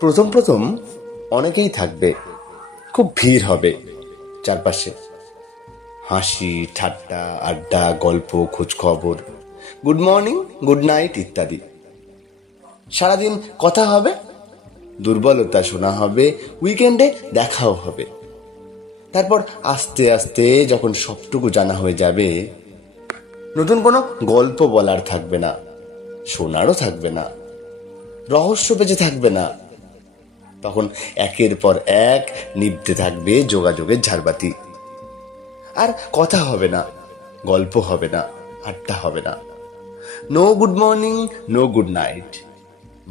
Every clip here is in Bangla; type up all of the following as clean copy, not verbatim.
প্রথম প্রথম অনেকেই থাকবে, খুব ভিড় হবে চারপাশে, হাসি ঠাট্টা আড্ডা গল্প খোঁজ খবর, গুড মর্নিং গুড নাইট ইত্যাদি। সারাদিন কথা হবে, দুর্বলতা শোনা হবে, উইকেন্ডে দেখাও হবে। তারপর আস্তে আস্তে যখন সবটুকু জানা হয়ে যাবে, নতুন কোনো গল্প বলার থাকবে না, শোনারও থাকবে না, রহস্য বেঁচে থাকবে না। তখন একের পর এক নিভতে থাকবে যোগাযোগের ঝাড়বাতি। আর কথা হবে না, গল্প হবে না, আড্ডা হবে না। No good morning, no good night.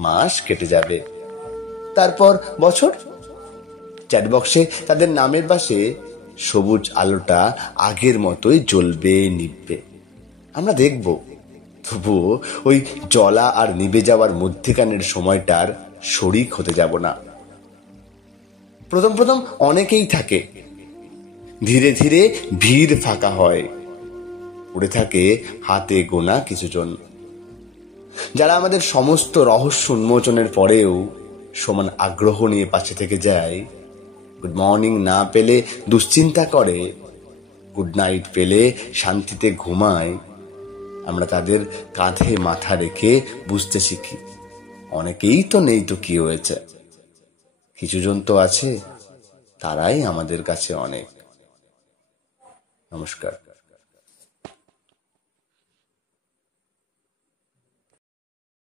মাস কেটে যাবে, তারপর বছর। চ্যাটবক্সে তাদের নামের পাশে সবুজ আলোটা আগের মতোই জ্বলবে নিভবে। আমরা দেখব, তবুও ওই জ্বলা আর নিভে যাওয়ার মধ্যেখানের সময়টার শরিক হতে যাব না। প্রথম প্রথম অনেকেই থাকে, ধীরে ধীরে ভিড় ফাঁকা হয়, পড়ে থাকে হাতে গোনা কিছুজন, যারা আমাদের সমস্ত রহস্য উন্মোচনের পরেও সমান আগ্রহ নিয়ে পাশে থেকে যায়। গুড মর্নিং না পেলে দুশ্চিন্তা করে, গুড নাইট পেলে শান্তিতে ঘুমায়। আমরা তাদের কাঁধে মাথা রেখে বুঝতে শিখি, অনেকেই তো নেই তো কি হয়েছে, কিছুজন তো আছে, তারাই আমাদের কাছে অনেক। নমস্কার।